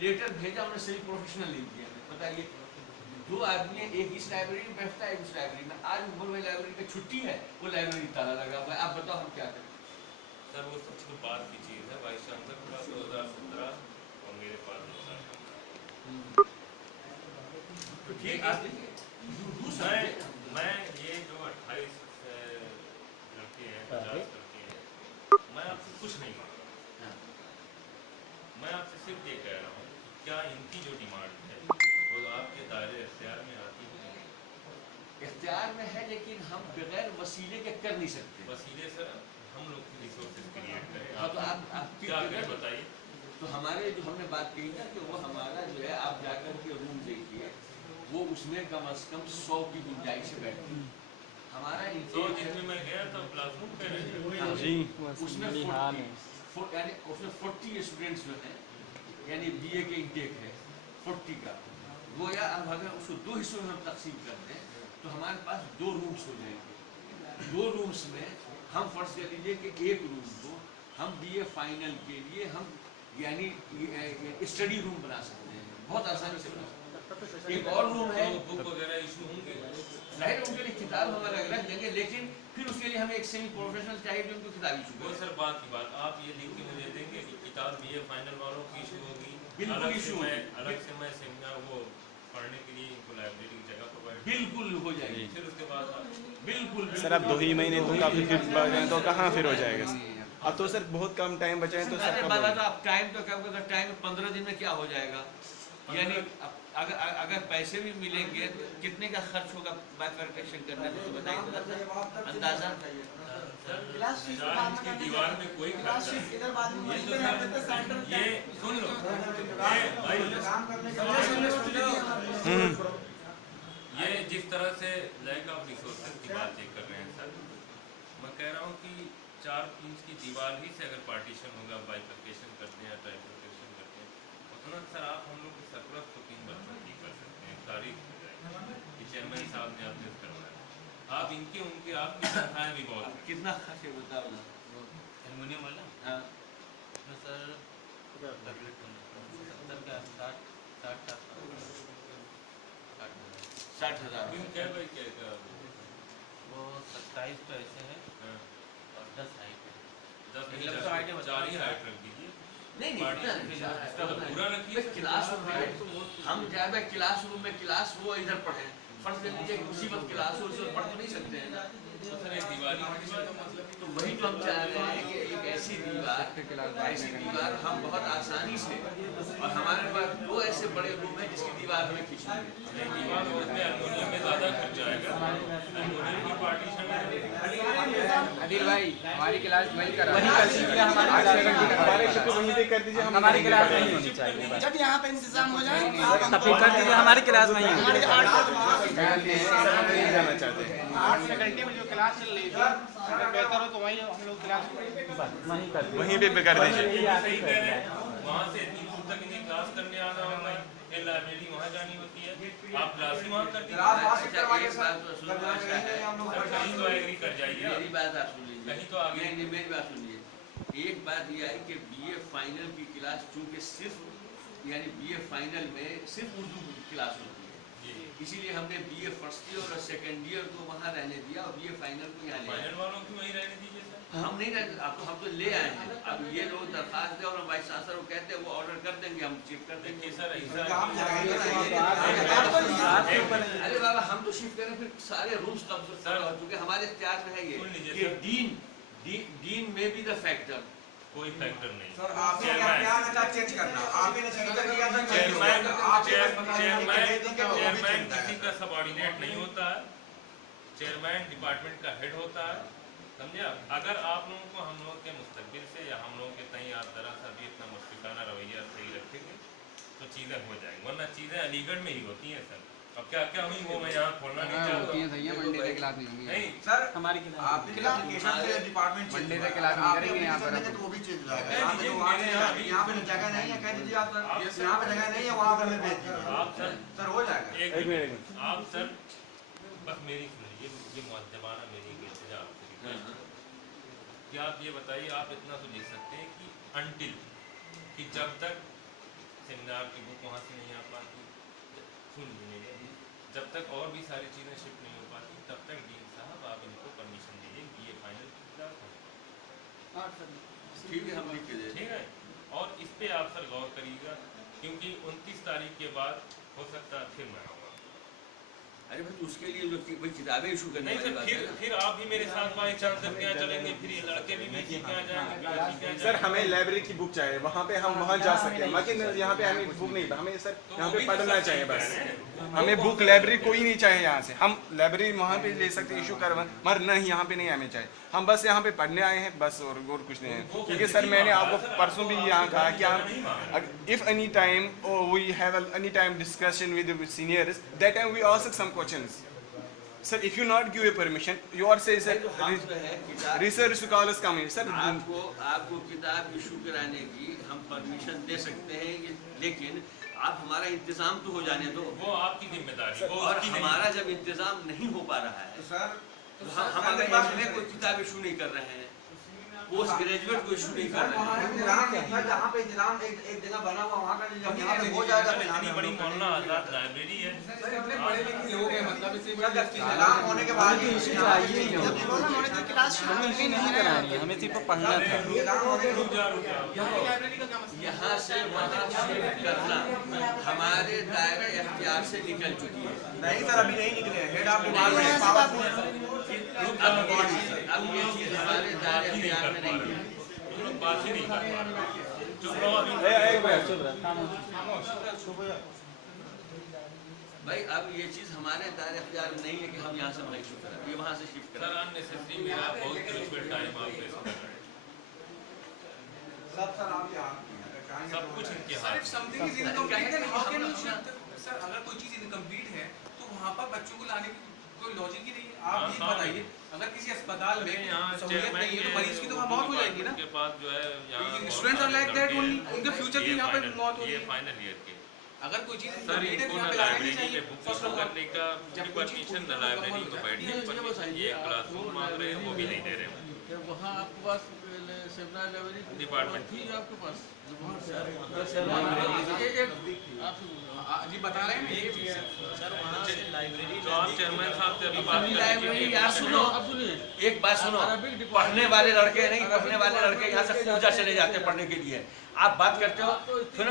Letter भेजा, उन्हें semi professional नहीं दिया। बताइए, दो आदमी एक इस लाइब्रेरी में बैठता है, इस लाइब्रेरी में, आज उमर भाई लाइब्रेरी में छुट्टी है, वो लाइब्रेरी ताला लगा हुआ है। आप बताओ हम क्या करें? सर वो सब तो बात की चीज़ है। वाइस चांसलर का 2017 और मेरे पास 2017। तो ठीक आप देखिए, मैं ये जो 28 लड़के हैं, 50 लड़के हैं, मैं आपसे कुछ नहीं मांग रहा। मैं आपसे सिर्फ ये कह रहा हूँ, क्या इनकी जो डिमांड है वो आपके दायरे इख्तियार में आती है? इख्तियार में है, लेकिन हम बगैर वसीले के कर नहीं सकते। वसीले सर हम लोग की रिसोर्सेज क्रिएट करें। हाँ, तो आप क्या करें बताइए? तो हमारे जो हमने बात कही ना कि वो हमारा जो है, आप जाकर के रूम देखिए, वो उसमें कम से कम 100 की गुंजाइश से बैठती है। हमारा तो जिसमें मैं गया था क्लासरूम पे जी, उसमें 40 स्टूडेंट्स जो हैं, यानी बीए के इंटेक है 40 का, वो या अब अगर उसको 2 हिस्सों में हम तकसीम कर दें तो हमारे पास 2 रूम्स हो जाएंगे। 2 रूम्स में हम फर्ज कर लीजिए कि एक रूम को हम बीए फाइनल के लिए हम यानी स्टडी रूम बना सकते हैं, बहुत आसानी से बना सकते हैं। एक और रूम है, बुक वगैरह इशू होंगे, जाहिर उनके लिए किताब हम अलग रख देंगे, लेकिन फिर उसके लिए हमें एक सेमी प्रोफेशनल चाहिए जो उनको किताब इशू वो सर बात की बात। आप ये लिख के मुझे देंगे कि किताब बीए फाइनल वालों की इशू होगी, बिल्कुल इशू अलग से मैं सेमिनार वो पढ़ने के लिए इनको लाइब्रेरी की जगह प्रोवाइड बिल्कुल हो जाएगी। फिर उसके बाद बिल्कुल सर अब 2 ही महीने तो काफ़ी फिर बढ़ गए तो कहाँ फिर हो जाएगा? अब तो सर बहुत कम टाइम बचा है, तो सर कब होगा? अब टाइम तो कब होगा? टाइम 15 दिन में क्या हो जाएगा? यानी अगर पैसे भी मिलेंगे तो कितने का खर्च होगा बाइफरकेशन करने में, तो बताइए अंदाजा। इसकी दीवार में कोई ये सुन लो ये जिस तरह से लैक ऑफ रिसोर्सेज की बात कर रहे हैं सर, मैं कह रहा हूँ कि 4 इंच की दीवार ही से अगर पार्टीशन होगा, बाइफरकेशन करते हैं, ट्राइफरकेशन करते हैं, उतना सर आप हम लोग की सरप्लस तो 3 बच्चों की कर सकते हैं। तारीख हो जाएगी कि चेयरमैन साहब ने आपने करना है, आप इनके उनके आपकी संख्याएँ भी बहुत। कितना खर्च है बताओ ना? एल्युमिनियम वाला हाँ सर 60,000 क्या भाई क्या वो 27 तो ऐसे है और 10 हाइट है। 10 4 ही हाइट रख दीजिए। नहीं पूरा रखिए क्लास रूम में हम जाए क्लासरूम में क्लास वो इधर पढ़े, फर्ज कर लीजिए उसी वक्त क्लास हो, उसमें पढ़ तो नहीं सकते हैं ना। तो सर एक दीवार तो वही तो हम चाह रहे हैं कि एक ऐसी दीवार हम बहुत आसानी से, और हमारे पास 2 ऐसे बड़े रूम हैं जिसकी दीवार हमें खींचनी है। दीवार उसमें एल्युमिनियम में ज़्यादा खर्च आएगा, एल्युमिनियम की पार्टीशन। अदिल भाई हमारी क्लास वही कर हमारी वहीं पे कर दीजिए, हमारी क्लास नहीं होनी चाहिए। जब यहाँ पे इंतजाम हो जाए तब फिर कर दीजिए, हमारी क्लास नहीं होनी नहीं जाना चाहते हैं। 8 फैकल्टी में जो क्लास चल रही थी, अगर बेहतर हो तो वहीं हम लोग क्लास वहीं पे कर दीजिए। वहाँ से 3 फुट तक इन्हें क्लास करने आना होगा, फिर लाइब्रेरी वहाँ जानी होती है, आप क्लास ही वहाँ कर दीजिए। कहीं तो एग्री कर जाइए, मेरी बात आप सुन लीजिए, कहीं तो आगे मेरी बात सुनिए। एक बात यह है कि बीए फाइनल की क्लास चूँकि सिर्फ यानी बीए फाइनल में सिर्फ उर्दू की क्लास होती है, इसीलिए हमने बीए फर्स्ट ईयर और सेकेंड ईयर को वहाँ रहने दिया और बीए फाइनल को यहाँ ले आए। फाइनल वालों को वहीं रहने दीजिए सर। हम नहीं रहते, अब हम तो ले आए हैं। अब ये लोग दरखास्त दें और वाइस चांसलर को कहते हैं वो ऑर्डर कर देंगे, हम चेक कर देंगे। सर अरे बाबा हम तो शिफ्ट करें, फिर सारे रूल्स कब हो चुके हमारे इख्तियार में है ये कि डीन में भी द फैक्टर, कोई फैक्टर नहीं सर। आपने क्या चेंज करना, आपने नहीं कर दिया था। चेयरमैन किसी का सबऑर्डिनेट नहीं होता है, चेयरमैन डिपार्टमेंट का हेड होता है, समझे आप। अगर आप लोगों को हम लोग के मुस्तकबिल से या हम लोगों के तय आप जरा सा भी इतना मुश्किलाना रवैया सही रखेंगे तो चीज़ें हो जाएंगी, वरना चीज़ें अलीगढ़ में ही होती हैं सर। अब क्या क्या हुई वो मैं यहाँ खोलना नहीं चाहता। नहीं सर हमारी आपने एप्लीकेशन से डिपार्टमेंट मंडे से क्लास नहीं करेंगे यहाँ पर, तो वो भी चेंज हो जाएगा। यहाँ पे जगह नहीं है, कह दीजिए आप सर यहाँ पे जगह नहीं है, वहाँ पे मैं भेज दीजिए आप सर, हो जाएगा। एक मिनट आप सर बस मेरी सुनिए, ये मुअज्जबाना मेरी इल्तिजा आपसे कि आप ये बताइए, आप इतना तो लिख सकते हैं कि अनटिल कि जब तक सेमिनार की बुक वहाँ से नहीं आ पाती। सुन लीजिए, जब तक और भी सारी चीज़ें शिफ्ट नहीं हो पाती तब तक डीन साहब आप इनको परमिशन दीजिए कि ये फाइनल ठीक है, हम लिख के दे ठीक है। और इस पे आप सर गौर करिएगा, क्योंकि 29 तारीख के बाद हो सकता है फिर मैं आऊँगा। अरे भाई उसके लिए जो भाई किताबें इशू करने नहीं वाली सर, बात है ना। फिर आप भी मेरे साथ बाई चांस के यहाँ चलेंगे, फिर ये लड़के भी मेरे के यहाँ जाएंगे, फिर के यहाँ सर जाएंगे। हमें लाइब्रेरी की बुक चाहिए, वहाँ पे हम वहाँ जा सकते हैं, लेकिन यहाँ पे हमें बुक नहीं, हमें सर यहाँ पे पढ़ना चाहिए बस। हमें बुक लाइब्रेरी कोई नहीं चाहिए यहाँ से, हम लाइब्रेरी वहाँ पे ले सकते हैं इशू करवा, मगर नहीं यहाँ पे नहीं हमें चाहिए, हम बस यहाँ पे पढ़ने आए हैं बस, और कुछ नहीं है। क्योंकि सर मैंने आपको परसों भी यहाँ कहा कि हम if any time we have any time discussion with seniors, that time we ask some questions. Sir, if you not give a permission, you are say sir, research scholars come in. Sir, आपको किताब issue कराने की हम permission दे सकते हैं, लेकिन आप हमारा इंतजाम तो हो जाने दो। वो आपकी जिम्मेदारी है, वो और उसकी नहीं। हमारा जब इंतजाम नहीं हो पा रहा है, सर तो हम अगर इसमें कोई किताब इशू नहीं कर रहे हैं, पोस्ट ग्रेजुएट को इशू नहीं कर रहे हैं, जहाँ पे इंतजाम एक जगह बना हुआ वहाँ का यहाँ पे हो जाएगा। इतनी बड़ी मौलाना आजाद लाइब्रेरी है, इतने पढ़े लिखे लोग हैं, मतलब इसी इंतजाम होने के बाद भी क्लास नहीं करानी है, हमें सिर्फ पढ़ना था। यहाँ से वहाँ शिफ्ट करना हमारे दायरे इख्तियार से निकल चुकी है। नहीं सर, अभी नहीं निकले, हेड ऑफ डिपार्टमेंट पावरफुल। अब ये चीज़ हमारे दायरे इख्तियार में नहीं है। तुम लोग बात ही नहीं कर पा रहे। चुप रहो अभी। भाई अब ये चीज़ हमारे दायरे इख्तियार में नहीं है कि हम यहाँ से वहाँ शिफ्ट करें, ये वहाँ से शिफ्ट सर करें। अननेसेसरी मेरा बहुत क्रूशियल टाइम आप वेस्ट कर रहे हैं। सब सर आप यहाँ सब कुछ इनके सर, हाथ if something is incomplete, then how can you shift? Sir, अगर कोई चीज इनकम्प्लीट है तो वहाँ पर बच्चों को लाने की कोई लॉजिक ही नहीं है। आप ये बताइए, अगर किसी अस्पताल में यहाँ सहूलियत नहीं है तो मरीज की तो वहाँ मौत हो जाएगी ना। उनके पास जो है यहाँ students are like that only, उनके फ्यूचर की यहाँ पे मौत होती ये है। फाइनल ईयर के अगर कोई चीज सर इनकम्प्लीट है तो इनको यहाँ ना पे लाना ही लाइब्रेरी चाहिए। में book first issue of all करने का जब कोई चीज परमिशन न लाइब्रेरी में बैठने की परमिशन, ये क्लासरूम मांग रहे हैं वो भी नहीं दे रहे हैं। वहाँ आपके पास सेमिनार लाइब्रेरी डिपार्टमेंट थी आपके पास, जी बता रहे हैं ये चीज जो आप चेयरमैन साहब से अभी बात कर रहे लाइब्रेरी यार सुनो, अब सुनिए, एक बात सुनो, पढ़ने वाले लड़के नहीं, पढ़ने वाले लड़के यहाँ से पूजा चले जाते हैं पढ़ने के लिए। आप बात करते हो, सुनो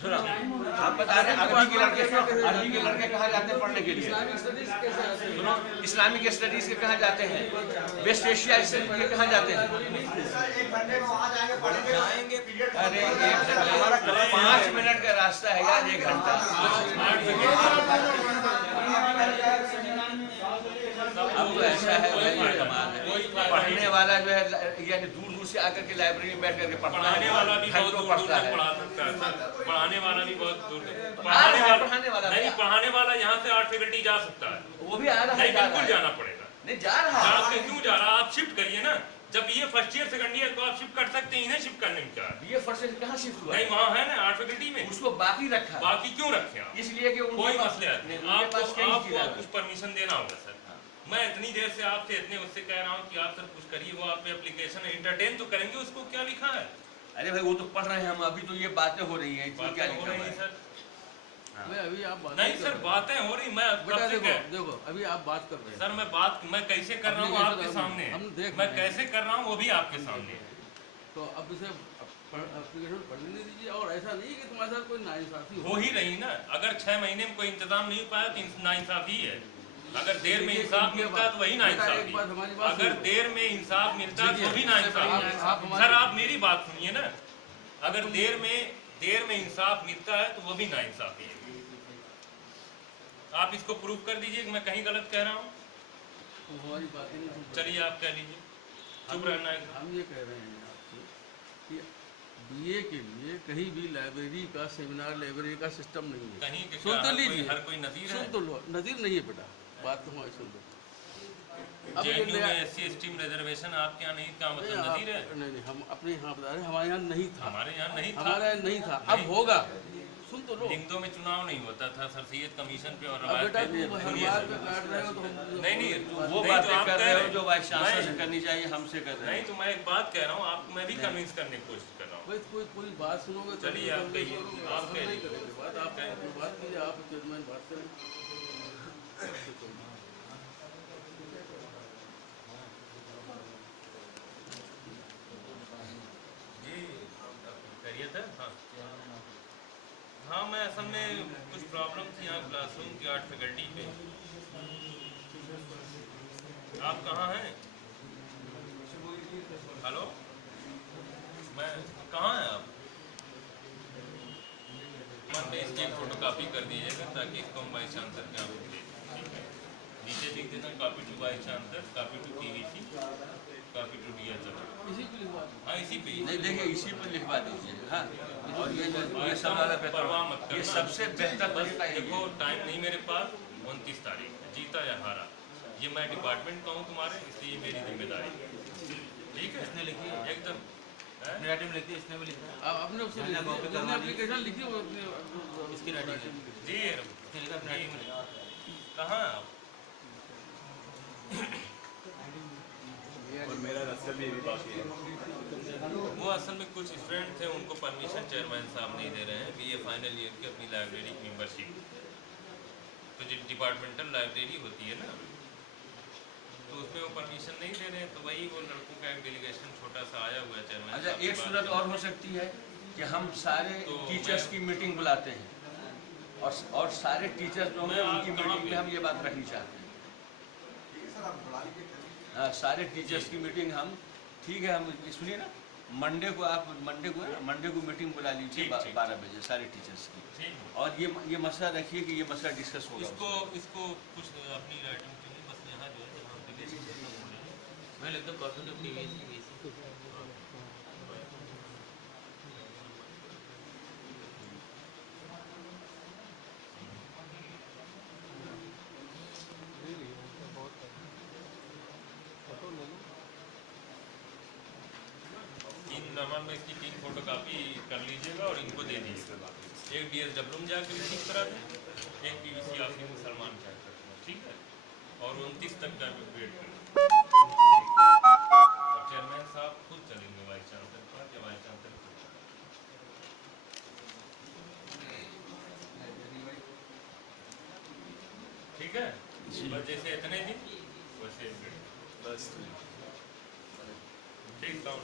सुनो, आप बता रहे हैं अरबी के लड़के, अरबी के लड़के कहाँ जाते हैं पढ़ने के लिए? इस्लामिक स्टडीज कैसे आते हैं? सुनो, इस्लामिक स्टडीज के कहाँ जाते हैं? वेस्ट एशिया स्टडीज के कहाँ जाते हैं? एक घंटे में वहाँ जाएंगे, पढ़ेंगे। अरे एक घंटा, 5 मिनट का रास्ता है यार, 1 घंटा। अब तो ऐसा है भाई, कमाल है। पढ़ने वाला जो है यानी दूर दूर से आकर के लाइब्रेरी में बैठ करके पढ़ता पढ़ाने वाला भी है, बहुत दूर पढ़ता तक है। पढ़ा सकता है सर, पढ़ाने वाला भी बहुत दूर तक पढ़ाने वाला नहीं, पढ़ाने वाला यहाँ से आर्ट फैकल्टी जा सकता है, वो भी आ रहा नहीं है, जा रहा बिल्कुल है। जाना पड़ेगा। नहीं जा रहा है। जा के क्यों जा रहा? आप शिफ्ट करिए ना, जब ये फर्स्ट ईयर सेकंड ईयर को आप शिफ्ट कर सकते हैं, इन्हें शिफ्ट करने में क्या है? ये फर्स्ट कहाँ शिफ्ट हुआ? नहीं वहाँ है ना आर्ट फैकल्टी में, उसको बाकी रखा, बाकी क्यों रखे आप? इसलिए कि उनके कोई पास- मसला नहीं, नहीं, उनके पास कई चीज़ें आपको हैं। कुछ परमिशन देना होगा सर। मैं इतनी देर से आपसे इतने उससे कह रहा हूँ कि आप सर कुछ करिए, वो आप पे एप्लीकेशन एंटरटेन तो करेंगे, उसको क्या लिखा है? अरे भाई वो तो पढ़ रहे हैं हम, अभी तो ये बातें हो रही हैं, इसमें क्या बातें हो लिखा रही हुआ हैं है? सर। मैं अभी आप बात नहीं सर बातें हो रही, मैं बेटा कब से देखो कह- देखो अभी आप बात कर रहे हैं सर मैं कैसे कर रहा हूँ आपके सामने, हम देख मैं रहे हैं। कैसे कर रहा हूँ वो भी आपके सामने है। तो अब इसे एप्लीकेशन पढ़ने नहीं दीजिए, और ऐसा नहीं है कि तुम्हारे साथ कोई नाइंसाफी हो ही रही ना, अगर 6 महीने में कोई इंतजाम नहीं पाया तो नाइंसाफी है। अगर देर में इंसाफ मिलता है तो वही नाइंसाफी एक बात हमारी है, बात अगर सुनो। देर में इंसाफ मिलता है तो भी नाइंसाफी आप है। हमारी- सर आप मेरी बात सुनिए ना, अगर देर में इंसाफ मिलता है तो वो भी नाइंसाफी है। आप इसको प्रूव कर दीजिए कि मैं कहीं गलत कह रहा हूँ। तो हमारी बात ही नहीं सुन रहे। चलिए आप कह लीजिए, चुप रहना है। हम ये कह रहे हैं आपसे कि बीए के लिए कहीं भी लाइब्रेरी का सेमिनार लाइब्रेरी का सिस्टम नहीं है। कहीं के सुन क्या तो हर लीजिए, हर कोई नज़ीर सुन है? तो लो, नज़ीर नहीं है बेटा, बात तो हमारी सुन लो। अब ये जेएनयू नया- में SC ST में रिजर्वेशन आपके यहाँ नहीं का नहीं, मतलब आप- नज़ीर है? नहीं हम अपने यहाँ बता रहे हैं, हमारे यहाँ नहीं था, हमारे यहाँ नहीं था। हमारे यहाँ नहीं था, अब होगा। सुन तो लो। लिंगदो में चुनाव नहीं होता था सर सैयद कमीशन पे और अब रवायत बेटा पे। तुम हर सुनिए बात सर। पे काट रहे हो तो हम नहीं नहीं वो नहीं, बातें तो आप कर कह रहे हो रहे जो वाइस चांसलर से नहीं, करनी चाहिए, हमसे कर रहे नहीं हैं। तो मैं एक बात कह रहा हूँ, आप मैं भी कन्विंस करने की कोशिश कर रहा हूँ। भाई कोई बात सुनोगे तो चलिए, आप कहिए, आप हम कहिए। नहीं करेंगे बात, आप बात कीजिए, आप चेयरमैन बात करें। जी खैरियत है। हाँ हाँ, मैं असल में कुछ प्रॉब्लम थी यहाँ क्लासरूम की आर्ट फैकल्टी पे। आप कहाँ हैं? हेलो, मैं कहाँ हैं आप? मन में इसकी एक फोटो कापी कर दीजिएगा ताकि इसको हम वाइस चांसलर के यहाँ पे भेज दें। ठीक है, नीचे लिख देना copy to vice chancellor, copy to PVC, copy to DHO. इसी पे लिखवा दो। हाँ, इसी पे नहीं देखिए, इसी पर लिखवा दीजिए। हाँ, और ये सब परवाह मत करना। ये सबसे बेहतर बस तरीका यही देखो, है। टाइम नहीं मेरे पास। 29 तारीख जीता या हारा, ये मैं डिपार्टमेंट का हूँ तुम्हारे, इसलिए मेरी जिम्मेदारी है। ठीक है, इसने लिखी है, एकदम। हैं? अपनी राइटिंग में लिखी है, इसने भी लिखा है, आप अपने उससे मैंने कॉपी करवा दी। एप्लीकेशन लिखी वो अपने इसकी राइटिंग है, जी इसने लिखा अपनी राइटिंग में लिखा। कहाँ हैं आप? और मेरा रस्ता भी अभी बाकी है। वो असल में कुछ स्टूडेंट थे, उनको परमिशन चेयरमैन साहब नहीं दे रहे हैं बीए फाइनल ईयर की अपनी लाइब्रेरी मेंबरशिप। तो जो डिपार्टमेंटल लाइब्रेरी होती है ना, तो उसमें वो परमिशन नहीं दे रहे हैं। तो वही वो लड़कों का एक डेलीगेशन छोटा सा आया हुआ है चेयरमैन अच्छा, साहब की एक बात सूरत करने। और हो सकती है कि हम सारे तो टीचर्स की मीटिंग बुलाते हैं और सारे टीचर्स जो मैं हैं आप उनकी कहाँ मीटिंग में पे? हम ये बात रखनी चाहते हैं। ठीक है सर, आप बढ़ा लीजिए। हाँ, सारे टीचर्स की मीटिंग हम, ठीक है, हम सुनिए ना, मंडे को आप मंडे को मीटिंग बुला लीजिए ठीक, ठीक। 12 बजे सारे टीचर्स की। ठीक है। और ये मसला रखिए कि ये मसला डिस्कस होगा। इसको कुछ अपनी राइटिंग के लिए बस यहाँ जो है जहाँ पे मैं लिखता हूँ कॉपी टू पीवीसी। नंबर में इसकी 3 फोटोकॉपी कर लीजिएगा और इनको दे दीजिएगा। एक DSW में जाकर रिसीव करा दें, एक PVC आसिफ मुसलमान का। ठीक है, और 29 तक का वेट करें। और चेयरमैन साहब खुद चलेंगे वाइस चांसलर के पास या वाइस चांसलर खुद चलेंगे। ठीक है, बस जैसे इतने दिन वैसे बस ठीक डाउन।